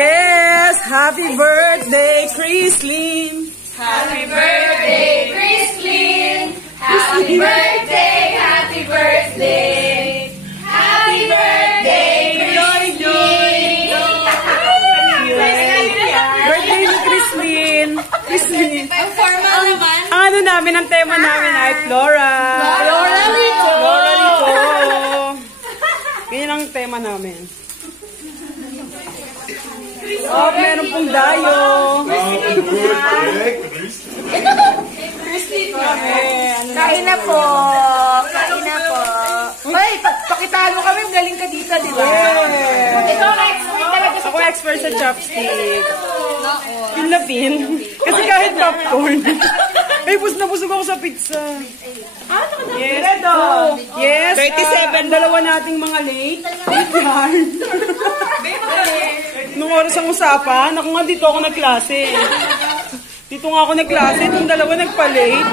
Yes! Happy birthday, Chrislyn! Happy birthday, Chrislyn! Happy birthday, happy birthday! Happy birthday, Chrislyn! Birthday ni Chrislyn! Chrislyn! Ang formal naman. Ang ano namin, ang tema namin ay Flora! Flora Lito! Flora Lito! Ganyan ang tema namin. Oh, meron pong dayo. Kain na po. Kain na po. Hoy, pakitaan mo kami. Galing ka dito, di ba? Ikaw ang expert talaga sa Ako expert sa chopstick. Pinlapin. Kasi kahit popcorn. Ay, busog ako sa pizza. Yes. Yes. 37. Dalawa nating mga late. Late yan. Nung oras ang usapan, ako nga dito ako nagklase. Dito nga ako nagklase, itong dalawa nagpa-late.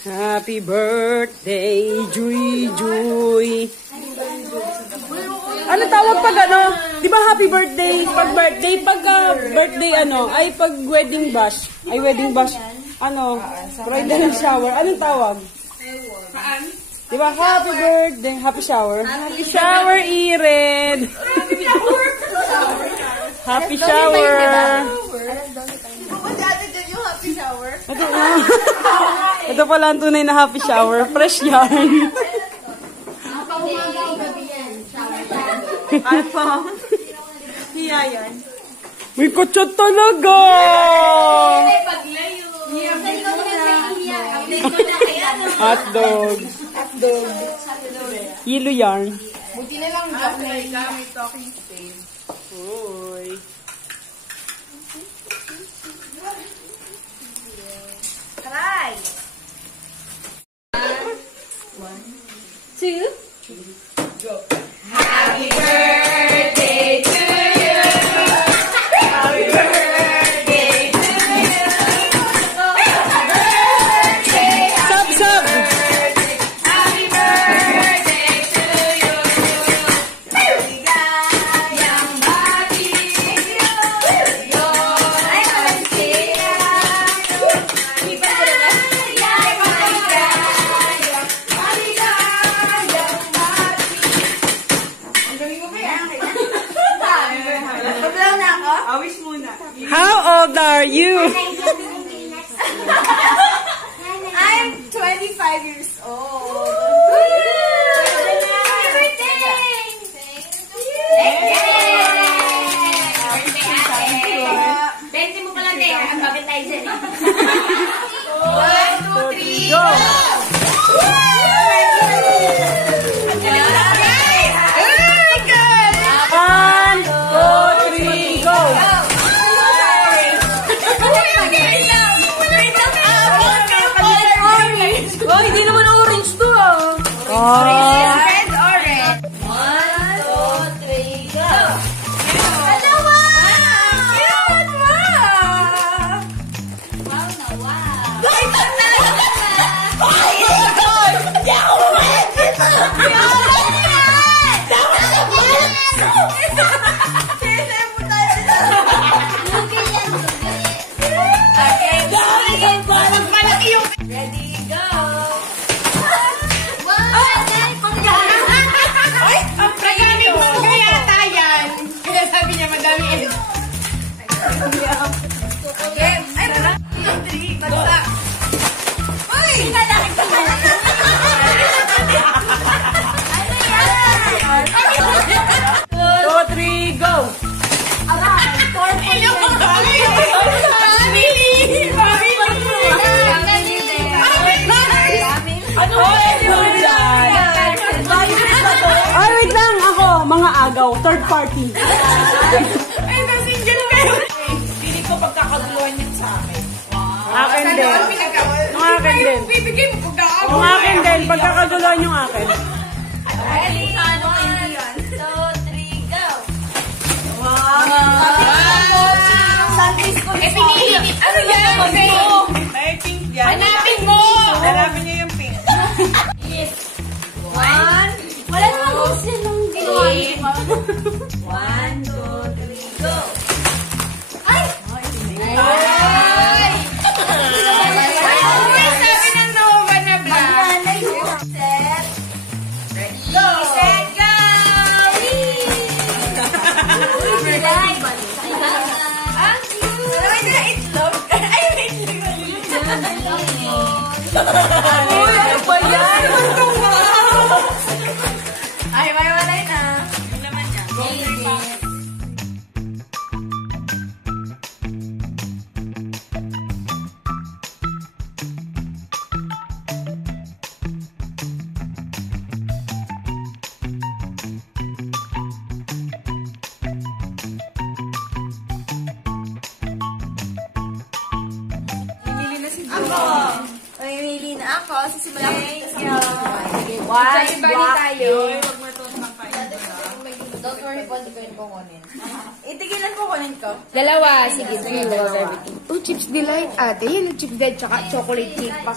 Happy birthday, Joy Joy. Ano tawag pag ano? Di ba happy birthday? Pag birthday, birthday ano? Ay pag wedding bash. Ay wedding bash. Ano? Bridal shower. Anong tawag? Di ba happy birthday? Happy shower. Happy shower, Ired. Happy shower. Ito pala ang tunay na happy shower. Fresh yarn. Hiya yan. May kutsot talaga! Hotdog. Yellow yarn. Buti na lang may talking stage. Uy. Try! 1, 2, 3, go! Happy birthday to you! Happy birthday to you! Happy birthday! Sab! Happy birthday to you! Ligayang bati sa'yo! Ay, maligaya! How old are you? I'm 25 years old. Happy birthday! Bente mo pala, Nek. Ang babit tayo dyan. 1, 2, 3, go! Hindi naman orange to Red orange. 1, 2, 3, go! Dalawa! Wow na wow! Ito na! Ay! Hindi ako umalit dito! Sesem mo tayo ito! Lugil yan! Okay, parang malaki yung... Ready, go! Ang praganing mangga yata yan. Kaya sabi niya madami ito. Okay. Ay, 3, bagsak. Uy! Kalakit ka na. Ano yan? 2, 3, go! Aray! Torpil yung family! Family! Ano? Ay, wait lang! Ako, mga agaw, third party. Ay, na-single kayo. Piling ko pagkakaguluhan yun sa akin. Akin din. Yung akin din. Bibigay mo pagkakaguluhan. Yung akin din, pagkakaguluhan yung akin. Ready? 1, 2, 3, go! Wow! Sunday school. Ano yan? May pink yan. Hanapin mo! Tapos yan lang ginawa niyo. 1, 2, 3, go! Ay! Sabi ng Nova na vlog. Set. Go! Set, go! Ang cute! Ay, na itlog. Ay, wait lang. Ano ba yan? Ay, may walay na. Yung laman niya. Mamimili na ako. Sisimula ko dito sa mga. One block tayo. Don't worry po, hindi ko yun kukunin. Itigilan ko kunin ko. Dalawa. Sige, oh, Chips Delight, ate. Yan yung Chips Delight, tsaka chocolate cake pa.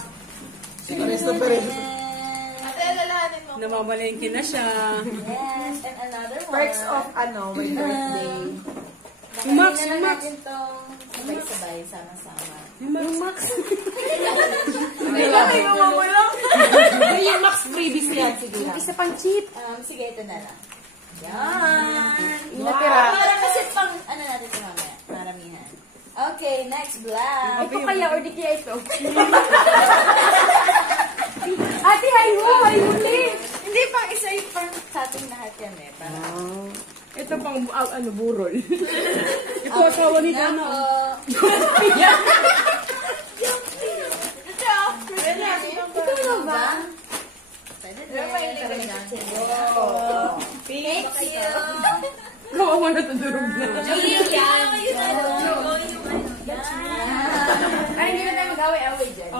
Ate, alalahanin mo. Namamalengke na siya. Yes, and another one. Perks of, my birthday. Max, Nakainan na Max. natin tong sabay-sabay, sama-sama. Yung Max. Hindi ba kayo mamamulong? Yung Max freebies yan. Sige lang. Isa pang chip. Sige, ito na lang. Yan. Natira. Para kasi pang, ano natin ito mamaya? Maramihan. Okay, next block. Ito kaya or di kaya ito? Ate, hi ho! Hi huli! Hindi, pang isa yung pang sa ating lahat yan eh. Para. Ito pang, burol. Ito asawa ni Dana. Ito na ba? Pwede din. Thank you. Kawawa na tudurog na. Ay, hindi na tayo mag-away-away dyan.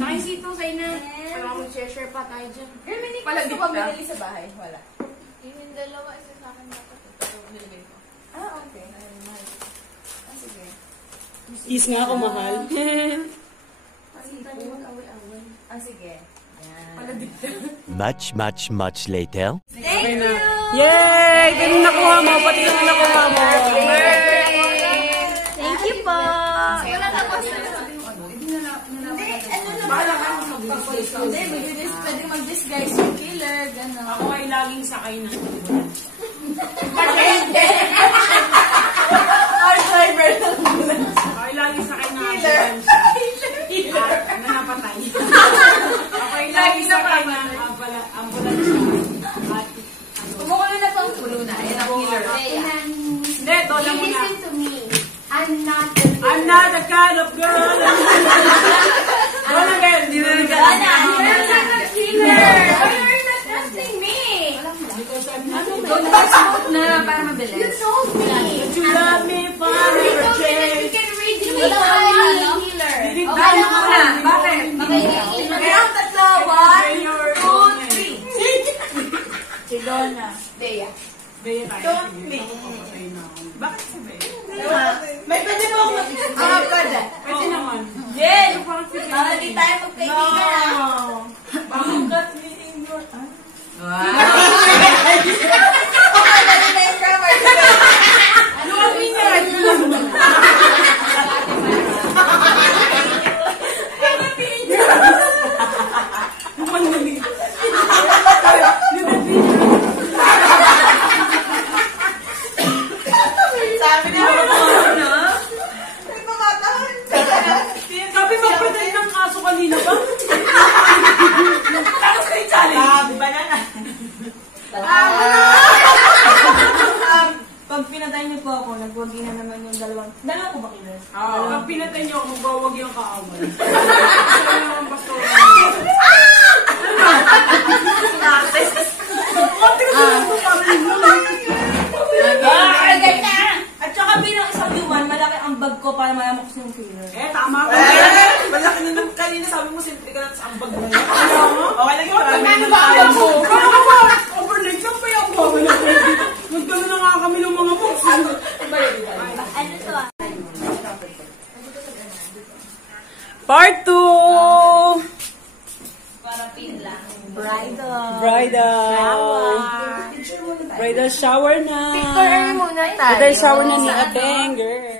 Nakisito sa'yo na. Wala akong share pa tayo dyan. Girl, hindi ko gusto ko binili sa bahay. Wala. Yung dalawa, isa sa akin dapat. Ito, nilagay ko. Okay. Sige. Is nga ako mahal. Kasi tayo mag-away-away. Sige. Yan. Much later. Thank you! Yay! Ganun nakuha mo. Pati naman nakuha mo. Thank you po! Wala na po sa pwede mag-disguise yung killer, gano'n. Ako ay laging sakay ng Our driver ng ambulance. Ako ay laging sakay ng ambulance. Killer. Na napatay. Ako ay laging sakay ng ambulance. Kumukulo na po ang pulo na. Yan ang killer. Hindi, tola mo na. Listen to me. I'm I'm not the kind of girl. Go again. You're not a killer. You're not trusting me. Don't smoke na para mabilis. You told me. You love me for You never told me that you change. can read me. Wala ka I'm a killer. Alam mo na. Bakit? Okay, ang tatlo. 1, 2, 3. Si Donna. Bea. Don't me. Bakit si Bea? May pwede mo ako pwede. Pwede naman. Jen! Para di tayo magkaibigan. Pangkat meeting mo. Wow! Dali na yung grammar. Ano ang minyan? Sabi niya ako na. May pamatahan. Sabi mag-pretend ng aso kanina ba? Tapos may challenge. Banana. Pag pinatay niyo po ako, nagwagi na naman yung dalawang. Dalawa ko ba kilo? Pag pinatay niyo ako, magbawag yung kaaway. Sila naman pastora niyo. At saka bilang isang yuan, malaki ang bag ko para malamok sa yung kilo. Tama ka. Malaki na naman kanina sabi mo simple ka lang sa ambag na yun. Okay lang yung Marami ba ako? Kaya ba? Overnight lang pa yung bawal na pwede. Magdala na nga kami ng mga books. Ano to ah? Part 2! Para pin lang. Bright Bridal shower na. Picture muna tayo. Bridal shower na ni Ateng, girl.